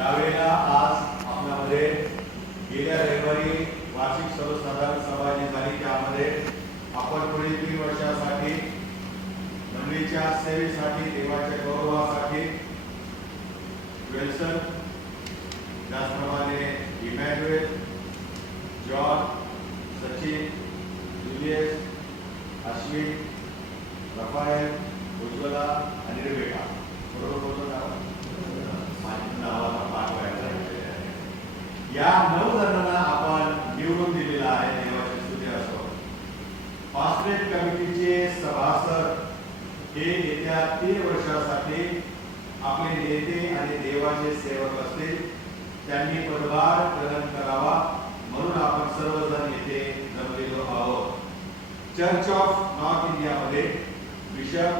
यावेळेला आज आपल्यामध्ये गेल्या रविवारी वार्षिक सर्वसाधारण सभा जी झाली त्यामध्ये आपण पुढील 3 वर्षासाठी मंडळीच्या सेवेसाठी देवाच्या गौरवासाठी वेल्सन, त्याचप्रमाणे Emmanuel, John, Sachin, Julius, Ashwin, Raphael, Ujjwala आणि रेबेका बरोबर बोलतो ना माझ्या नावाचा पाठ व्हायला या 9 जणांना आपण निवडून दिलेला आहे. देवाची स्तुती असो. पास्टरेट कमिटीचे सभासद हे येत्या 3 वर्षासाठी आपले नेते आणि देवाचे सेवक असतील. त्यांनी पदभार ग्रहण करावा म्हणून आपण सर्वजण येथे जमलेलो आहोत. चर्च ऑफ नॉर्थ इंडियामध्ये बिशप,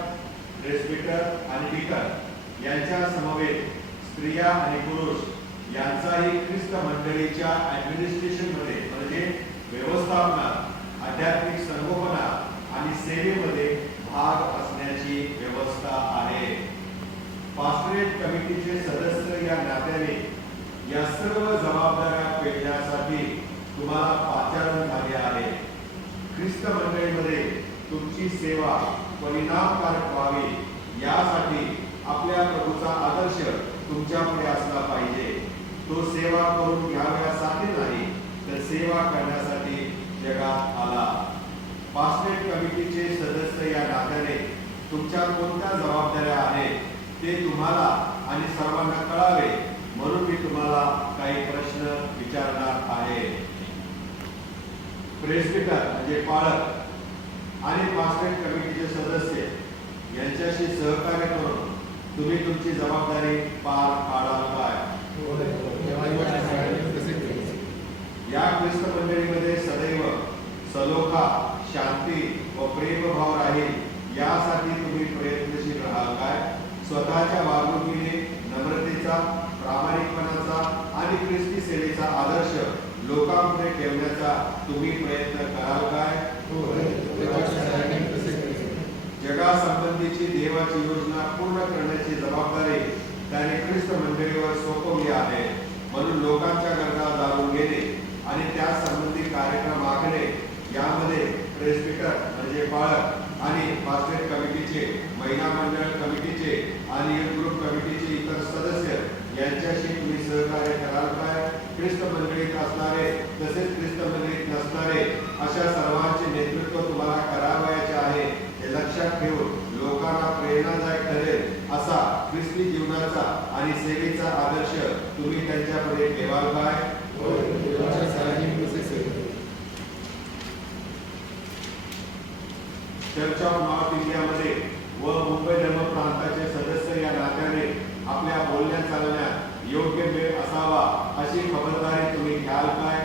प्रेस्बिटर आणि डीकन यांच्या समवेत स्त्रिया आणि पुरुष यांचाही ख्रिस्त मंडळीच्या ऍडमिनिस्ट्रेशन मध्ये म्हणजे व्यवस्थापनात, आध्यात्मिक संगोपनात आणि सेवेमध्ये भाग असण्याची व्यवस्था आहे. पास्टरेट कमिटीचे सदस्य या नात्याने या सर्व जबाबदाऱ्या पेलण्यासाठी तुम्हाला पाचारण झाले आहे. ख्रिस्त मंडळीमध्ये तुमची सेवा परिणामकारक व्हावी यासाठी आपल्या प्रभूचा आदर्श तुमच्यापुढे असला पाहिजे. तो सेवा करून घ्याव्यासाठी नाही तर सेवा करण्यासाठी जगात आला. पास्टरेट कमिटीचे सदस्य या नात्याने तुमच्या कोणत्या जबाबदाऱ्या आहेत ते तुम्हाला आणि सर्वांना कळावे म्हणून मी तुम्हाला काही प्रश्न विचारणार आहे. प्रेस्बिटर म्हणजे पाळक आणि पास्टरेट कमिटीचे सदस्य यांच्याशी सहकार्य करून तुम्ही तुमची जबाबदारी पार पाडाल काय? या ख्रिस्त मंडळीमध्ये सदैव सलोखा, शांती व प्रेमभाव राहील यासाठी तुम्ही प्रयत्नशील राहाल काय? स्वतःच्या वागणुकीने नम्रतेचा, प्रामाणिकपणाचा आणि ख्रिस्ती सेवेचा आदर्श लोकांपुढे ठेवण्याचा तुम्ही प्रयत्न कराल काय? जगासंबंधीची देवाची योजना पूर्ण करण्याची जबाबदारी त्याने ख्रिस्त मंडळीवर सोपवली आहे. म्हणून लोकांच्या गरजा जाणून घेणे आणि त्या संबंधी कार्यक्रम आखणे यामध्ये प्रेस्बिटर म्हणजे पाळक आणि पास्टरेट कमिटीचे, महिला मंडळ कमिटीचे आणि युथ ग्रुप कमिटीचे इतर सदस्य यांच्याशी तुम्ही सहकार्य कराल काय? ख्रिस्त मंडळीत असणारे तसेच ख्रिस्त मंडळीत नसणारे अशा सर्वांचे नेतृत्व तुम्हाला करावयाचे आहे. हे लक्षात ठेवून लोकांना प्रेरणादायक ठरेल असा ख्रिस्ती जीवनाचा आणि सेवेचा आदर्श तुम्ही त्यांच्यापुढे ठेवाल काय? चर्च ऑफ नॉर्थ इंडियामध्ये व मुंबई धर्म प्रांताचे सदस्य या नात्याने आपल्या बोलण्या चालण्यात योग्य वेळ असावा अशी खबरदारी तुम्ही घ्याल काय?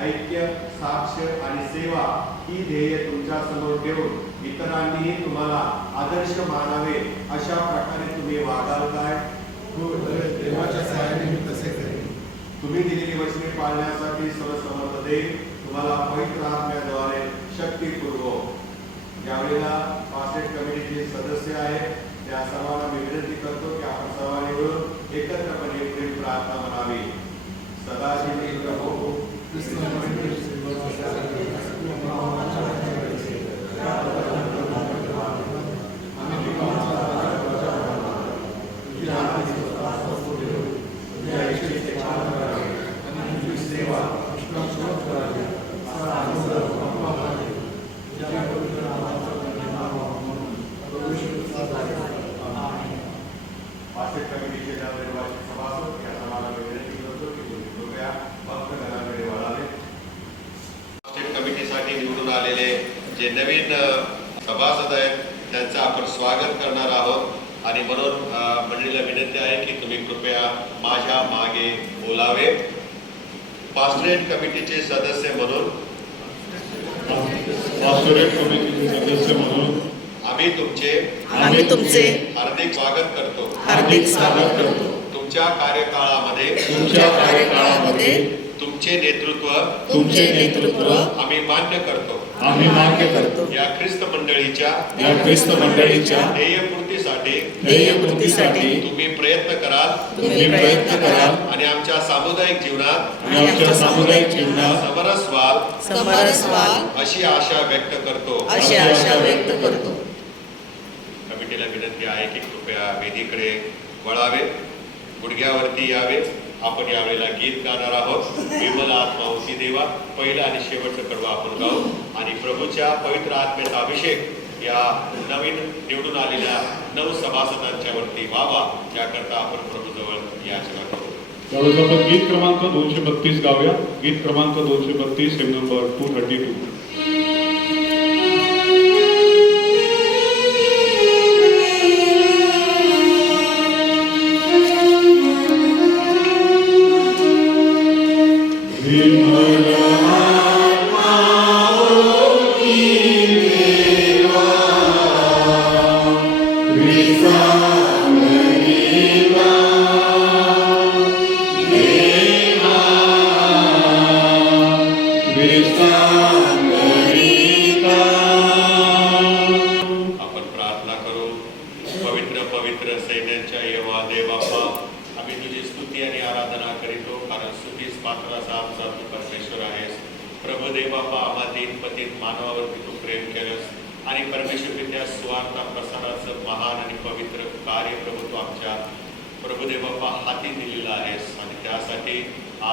ऐक्य, साक्ष आणि सेवा ही ध्येय तुमच्या समोर ठेवून इतरांनीही तुम्हाला आदर्श मानावे अशा प्रकारे तुम्ही वागाल काय? देवाच्या सहाय्याने मी तसे करेन. तुम्ही दिलेली वचने पाळण्यासाठी सर्वसमर्थ देव तुम्हाला पवित्र आत्म्याद्वारे शक्ती पुरवो. ज्यावेळेला पास्टरेट कमिटीचे सदस्य आहेत त्या सर्वांना मी विनंती करतो की आपण सर्वांनी मिळून एकत्रपणे प्रेम प्रार्थना म्हणावी. सदाशिव प्रभू पास्टरेट कमिटीचे नवनिर्वाचित सभासद या सर्वांना मी विनंती करतो की तुम्ही कृपया भक्त घराकडे वळावे. पास्टरेट कमिटीसाठी निवडून आलेले जे नवीन सभासद आहेत त्यांचं आपण स्वागत करणार आहोत आणि म्हणून मंडळीला विनंती आहे की तुम्ही कृपया माझ्या मागे बोलावे. पास्टरेट कमिटीचे सदस्य म्हणून पास्टरेट कमिटीचे सदस्य म्हणून आम्ही तुमचे हार्दिक स्वागत करतो. तुमच्या कार्यकाळामध्ये तुमचे नेतृत्व आम्ही मान्य करतो. या ख्रिस्त मंडळीच्या ध्येयपूर्तीसाठी ध्येयपूर्तीसाठी तुम्ही प्रयत्न कराल तुम्ही प्रयत्न कराल आणि आमच्या सामुदायिक जीवनात आणि आमच्या सामुदायिक जीवनात समरस व्हाल समरस व्हाल अशी आशा व्यक्त करतो. अशी आशा व्यक्त करतो. कमिटीला विनंती आहे की कृपया वेदीकडे वळावे, गुडघ्यावरती यावे. आपण यावेळेला गीत गाणार आहोत. विमल आत्मा होती देवा, पहिलं आणि शेवटचं कडवं आपण गाऊ आणि प्रभूच्या पवित्र आत्म्याचा अभिषेक या नवीन निवडून आलेल्या 9 सभासदांच्या वरती व्हावा, याकरता आपण प्रभूजवळ याचना करू. त्यावेळेस आपण गीत क्रमांक 232 गाऊया. गीत क्रमांक 232, हेम नंबर 232. आपण प्रार्थना करू. पवित्र पवित्र सैन्यांच्या यहोवा देवाप्पा, आम्ही तुझी स्तुती आणि आराधना करीतो, कारण स्तुतीस पात्र असा आमचा तू परमेश्वर आहेस. प्रभू देवाप्पा, आम्हा तीन पतीत मानवावरती तू प्रेम केलंस आणि परमेश्वर त्या स्वार्थ प्रसाराचं महान आणि पवित्र कार्य प्रभू तू आमच्या प्रभू देवाप्पा हाती दिलेलं आहेस. आणि त्यासाठी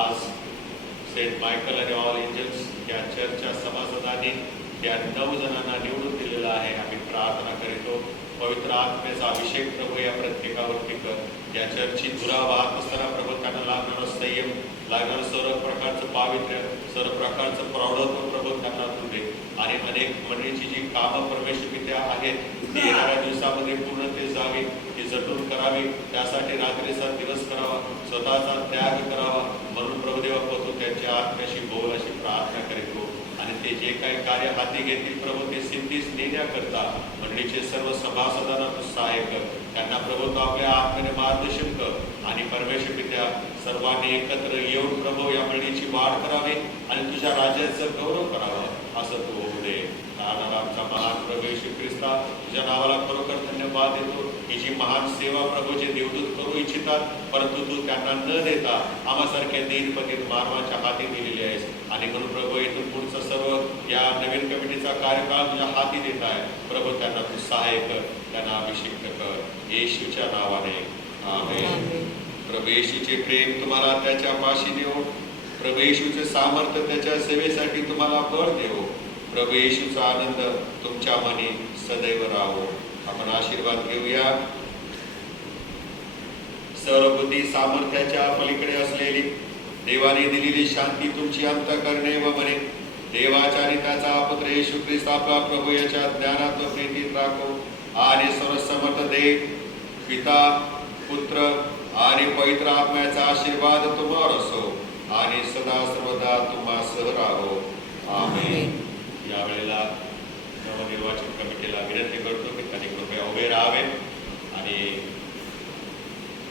आज सेंट मायकल आणि ऑल एंजल्स या चर्चच्या सभासदांनी त्या 9 जणांना निवडून दिलेला आहे. आम्ही प्रार्थना करीतो, पवित्र आत्म्याचा अभिषेक प्रभू या प्रत्येकावरती कर. या चर्चची धुरा वाहत असताना प्रभू त्यांना लागणारं संयम, लागणारं सर्व प्रकारचं पावित्र्य, सर्व प्रकारचं प्रौढत्व प्रभू त्यांना तू दे. आणि अनेक मंडळीची जी कामं परमेश्वरी त्या आहेत ती येणाऱ्या दिवसामध्ये पूर्णते जावी, ती जटून करावी. त्यासाठी रात्रीचा दिवस करावा, स्वतःचा त्याग करावा. म्हणून प्रभुदेवा तू त्यांच्या आत्म्याशी बोल अशी प्रार्थना करीतो. आणि ते जे काही कार्य हाती घेतील प्रभू ते सिद्धीस नेण्याकरता मंडळीचे सर्व सभासदांना तू सहाय्य कर. त्यांना प्रभू तू आपल्या आत्म्याने मार्गदर्शन कर. आणि परमेश्वर त्या सर्वांनी एकत्र येऊन प्रभू या मंडळीची वाढ करावी आणि तुझ्या राज्याचं गौरव करावं असं तू होऊ दे. आमचा महान प्रभू येशू ख्रिस्ता, तुझ्या नावाला खरोखर धन्यवाद देतो. ही जी महान सेवा प्रभू जे देवदूत करू इच्छितात, परंतु तू त्यांना न देता आम्हासारख्या दीनपतीत मानवाच्या हाती दिलेली आहेस. आणि म्हणून प्रभू इथून पुढचं सर्व या नवीन कमिटीचा कार्यकाळ तुझ्या हाती देत आहे. प्रभू त्यांना तू सहाय्य कर, त्यांना अभिषेक कर, येशूच्या नावाने आमेन. प्रभू येशूचे प्रेम तुम्हाला त्याच्या पाशी देवो. प्रभू येशूचे सामर्थ्य त्याच्या सेवेसाठी तुम्हाला बळ देवो. प्रभू येशूचा आनंद तुमच्या मनी सदैव राहो. आपण आशीर्वाद घेऊया. सर्वबुद्धी सामर्थ्याच्या पलीकडे असलेली देवाने दिलेली शांती तुमची अंतःकरणे व मने देवाच्या आणि त्याचा पुत्र येशू ख्रिस्त आपला प्रभू याच्या ज्ञानात व प्रीतीत राखो. आणि सर्वसमर्थ देव पिता, पुत्र आणि पवित्र आत्म्याचा आशीर्वाद तुम्हावर असो आणि सदा सर्वदा तुम्हा सह राहो. आमेन. यावेळेला नवनिर्वाचित कमिटीला विनंती करतो की त्यांनी कृपया उभे राहावे आणि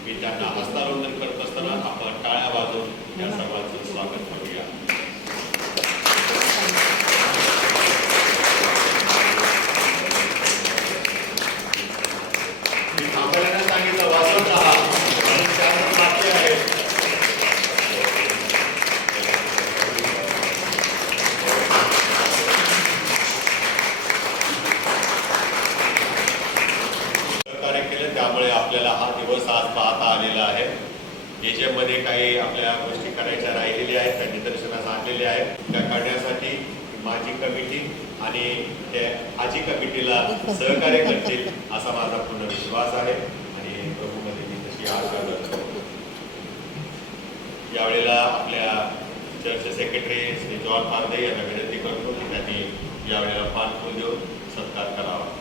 मी त्यांना हस्तांदोलन करत असताना आपण टाळ्या वाजवून या सर्वांचं स्वागत करूया. मी थांबायला सांगितलं, वाजवत राहा आणि त्यानंतर बाकी आहे. त्यामुळे आपल्याला हा दिवस आज पाहता आलेला आहे. याच्यामध्ये काही आपल्या गोष्टी करायच्या राहिलेल्या आहेत, त्या निदर्शनास आणलेल्या आहेत. त्या करण्यासाठी माझी कमिटी आणि त्या आजी कमिटीला सहकार्य करतील असा माझा पूर्ण विश्वास आहे आणि प्रभूमध्ये मी तशी आशा करतो. यावेळेला आपल्या चर्च सेक्रेटरी श्री जॉन पारदे यांना विनंती करतो की त्यांनी यावेळेला पानफूल देऊन सत्कार करावा.